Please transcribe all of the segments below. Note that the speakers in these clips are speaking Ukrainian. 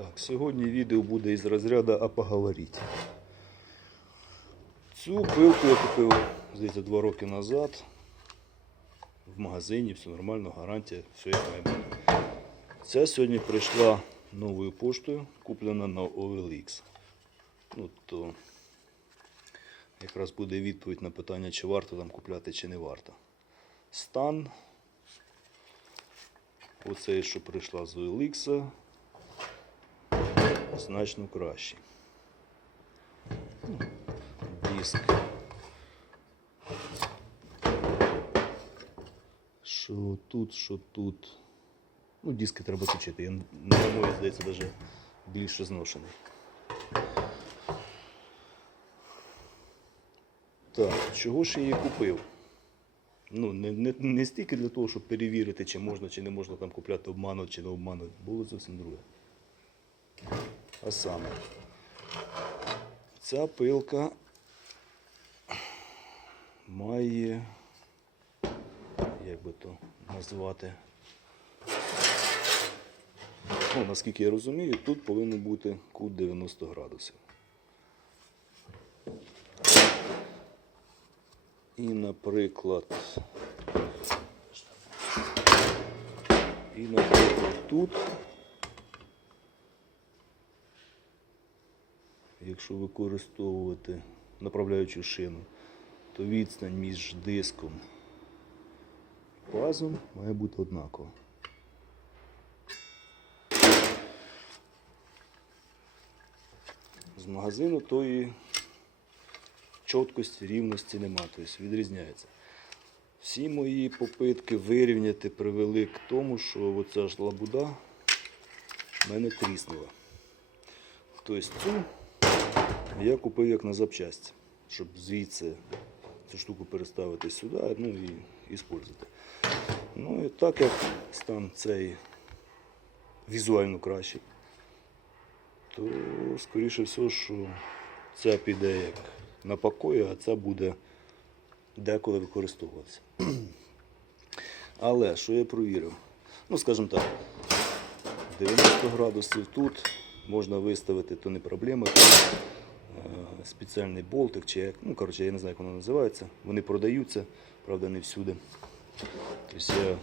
Так, сьогодні відео буде із розряду «А поговоріть». Цю пилку я купив, здається, два роки назад. В магазині, все нормально, гарантія, все як має бути. Ця сьогодні прийшла новою поштою, куплена на OLX. Ну, то якраз буде відповідь на питання, чи варто там купляти, чи не варто. Стан. Оцей, що прийшла з OLX, значно кращий. Ну, Диск. Що тут, що тут. Ну, диски треба точити. Я на мої, здається, навіть більше зношений. Так, чого ж я її купив? Ну, не, не, не стільки для того, щоб перевірити, чи можна, чи не можна там купляти обмануть, чи не обмануть. Було зовсім друге. А саме, ця пилка має, як би то назвати, ну, наскільки я розумію, тут повинен бути кут 90 градусів. І, наприклад, і, наприклад, тут, якщо використовувати направляючу шину, то відстань між диском і пазом має бути однакова. З магазину тої чіткості, рівності нема, тобто відрізняється. Всі мої попитки вирівняти привели к тому, що оця ж лабуда в мене тріснула. Тобто цю я купив як на запчасті, щоб звідси цю штуку переставити сюди ну і використовувати. Ну і так як стан цей візуально кращий, то скоріше всього, що ця піде як на покої, а ця буде деколи використовуватися. Але що я провірив? Ну, скажімо так, 90 градусів тут можна виставити, то не проблема. Е, спеціальний болтик, чи як, ну, коротше, я не знаю, як воно називається. Вони продаються, правда, не всюди. Тобто я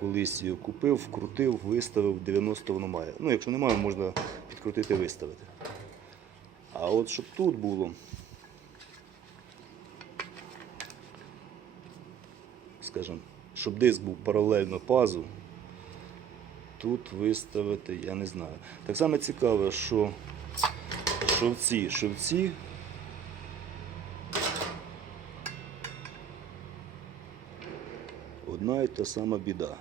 колись його купив, вкрутив, виставив, 90 воно має. Ну, якщо немає, можна підкрутити виставити. А от щоб тут було, скажімо, щоб диск був паралельно пазу, тут виставити, я не знаю. Так само цікаво, що шовці, шовці. Одна і та сама біда.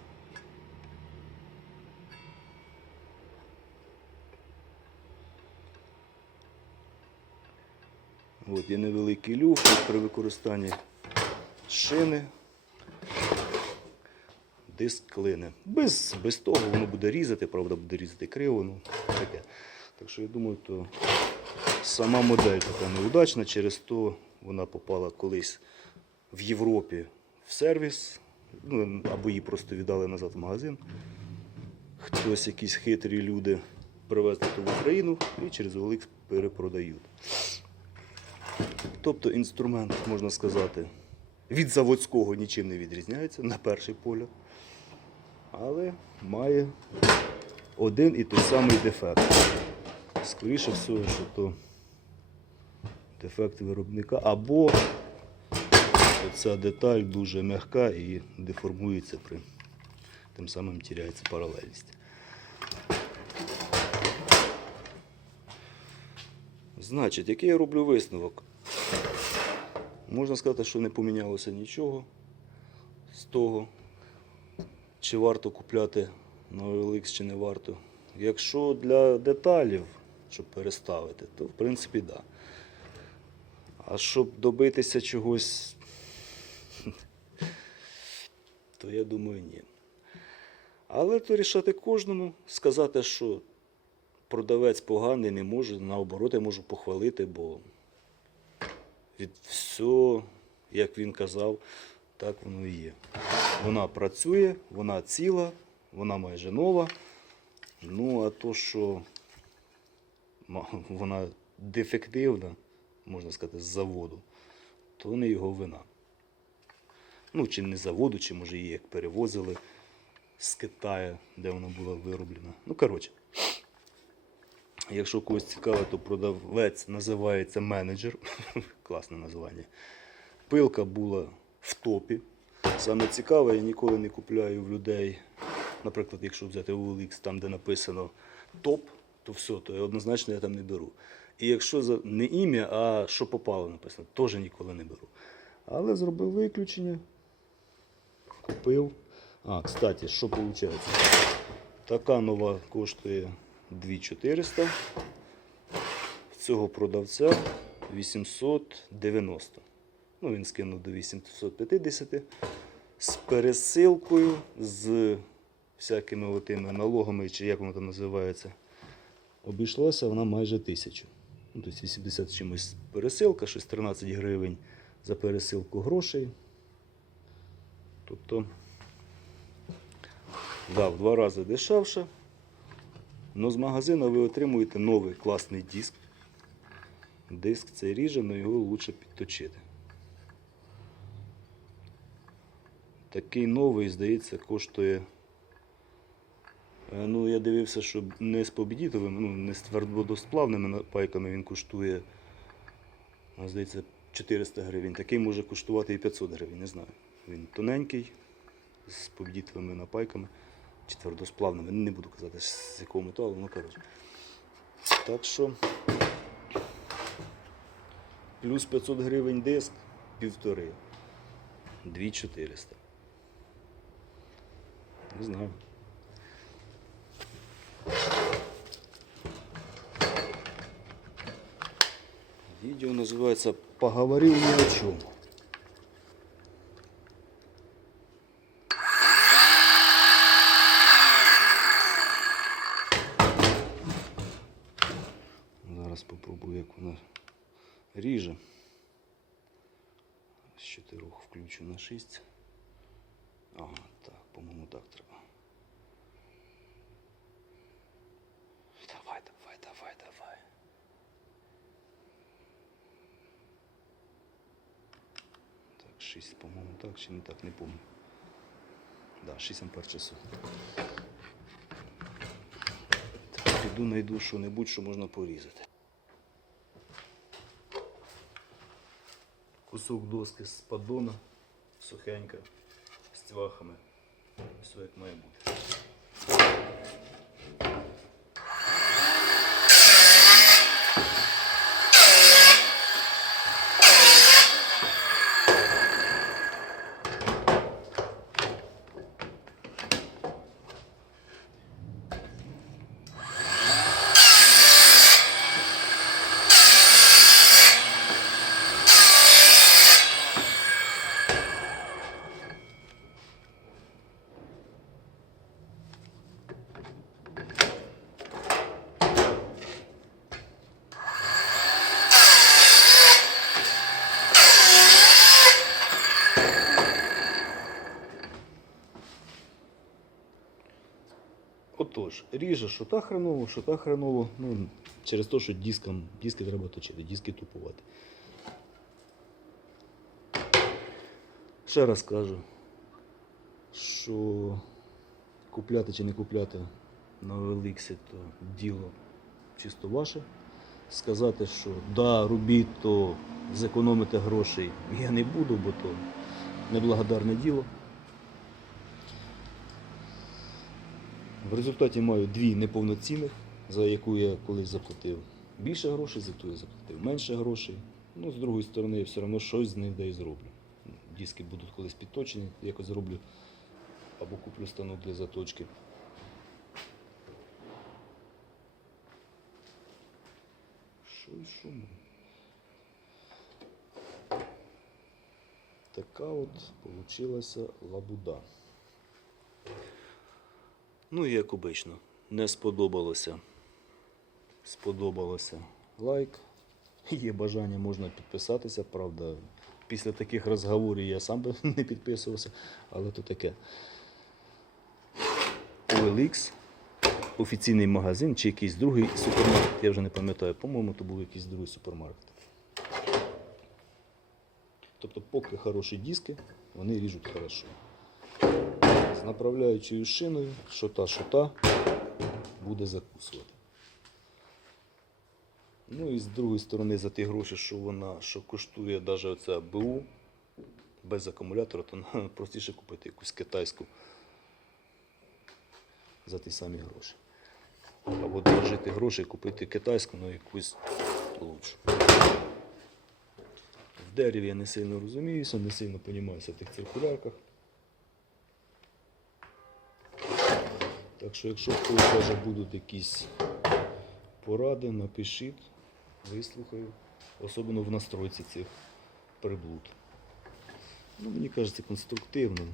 От є невеликий люфт при використанні шини. Диск клине. Без, без того воно буде різати, правда, буде різати криво, ну таке. Так що я думаю, то сама модель така неудачна, через то вона попала колись в Європі в сервіс, ну, або її просто віддали назад в магазин. Хтось, якісь хитрі люди привезли то в Україну і через OLX перепродають. Тобто інструмент, можна сказати, від заводського нічим не відрізняється на перший погляд, але має один і той самий дефект. Скоріше всього, що то дефект виробника, або ця деталь дуже м'яка і деформується при тим самим тіряється паралельність. Значить, який я роблю висновок? Можна сказати, що не помінялося нічого з того, чи варто купляти на OLX, чи не варто. Якщо для деталів, щоб переставити, то в принципі так. Да. А щоб добитися чогось, то я думаю, ні. Але то рішати кожному, сказати, що продавець поганий не може, наоборот, я можу похвалити, бо від все, як він казав, так воно і є. Вона працює, вона ціла, вона майже нова. Ну, а то, що вона дефективна, можна сказати, з заводу, то не його вина. Ну, чи не заводу, чи може її як перевозили з Китаю, де вона була вироблена. Ну, коротше. Якщо когось цікаво, то продавець називається менеджер. Класне названня. Пилка була в топі. Саме цікаве, я ніколи не купляю в людей. Наприклад, якщо взяти OLX, там, де написано топ, то все, то я однозначно я там не беру. І якщо не ім'я, а що попало написано, теж ніколи не беру. Але зробив виключення. Купив. А, кстати, що виходить? Така нова коштує 2400. Цього продавця 890. Ну, він скинув до 850 з пересилкою, з всякими отими налогами, чи як воно там називається. Обійшлася вона майже тисячу. Ну, тобто 80 чимось пересилка, щось 13 гривень за пересилку грошей. Тобто, да, в два рази дешевше. Но з магазину ви отримуєте новий класний диск. Диск цей ріже, але його краще підточити. Такий новий, здається, коштує. е, Ну, я дивився, що не з побідітовим, ну, не з твердодосплавними пайками він коштує, здається, 400 гривень. Такий може коштувати і 500 гривень, не знаю. Він тоненький, з побідітовими напайками, чи твердосплавними. Не буду казати, з якого металу, ну коротше. Так що плюс 500 гривень диск, півтори. 2400. Не знаю. Відео називається Поговорив ні о чому. Зараз попробую, як вона ріже. З чотирьох включу на 6. Ага, так, по-моєму, так треба. Давай, давай, давай, давай. Так, 6, по-моєму, так чи не так, не помню. Да, 6 ампер часу. Так, піду знайду що-небудь, що можна порізати. Кусок доски з поддона, сухенька, з цвахами. Все як має бути. Отож, ріже, що та хреново, що та хреново. Ну, через те, що диском, диски треба точити, диски тупувати. Ще раз кажу, що купляти чи не купляти на OLX то діло чисто ваше. Сказати, що да, робіть, то зекономите грошей я не буду, бо то неблагодарне діло. В результаті маю дві неповноцінних, за яку я колись заплатив більше грошей, за яку я заплатив менше грошей. Ну, з другої сторони, я все одно щось з них де і зроблю. Диски будуть колись підточені, якось зроблю або куплю станок для заточки. Що і ну? Така от получилася лабуда. Ну і як обично, не сподобалося. Сподобалося лайк. Є бажання, можна підписатися. Правда, після таких розговорів я сам би не підписувався, але то таке. OLX офіційний магазин чи якийсь другий супермаркет. Я вже не пам'ятаю, по-моєму, то був якийсь другий супермаркет. Тобто, поки хороші диски, вони ріжуть хорошо. З направляючою шиною, що та, що та, буде закусувати. Ну і з другої сторони, за ті гроші, що вона що коштує навіть оця БУ без акумулятора, то простіше купити якусь китайську за ті самі гроші. Або дорожити гроші і купити китайську, але якусь лучшу. В дереві я не сильно розуміюся, не сильно розуміюся в тих циркулярках. Так що, якщо в когось даже будуть якісь поради, напишіть, вислухаю. Особливо в настройці цих приблуд. Ну, мені кажеться, конструктивно.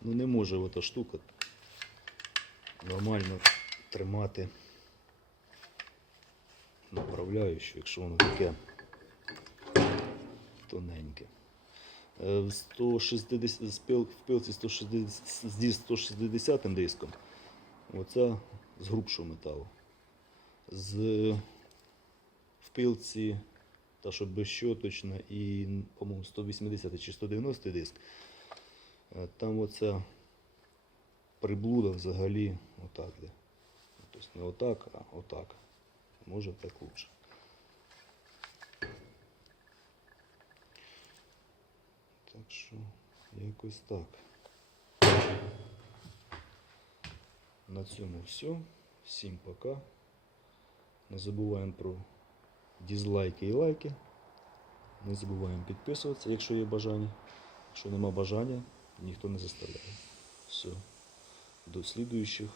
Ну не може ота штука нормально тримати направляючу, якщо воно таке тоненьке. Е, в 160, з в пилці 160, зі 160 диском. Оця з грубшого металу. З в пилці та що безщоточна і, по-моєму, 180 чи 190 диск. е, Там оця приблуда взагалі отак де. Тобто не отак, а отак. Може так лучше. Так що якось так. На цьому все. Всім пока. Не забуваємо про дізлайки і лайки. Не забуваємо підписуватися, якщо є бажання. Якщо нема бажання, ніхто не заставляє. Все. До слідуючих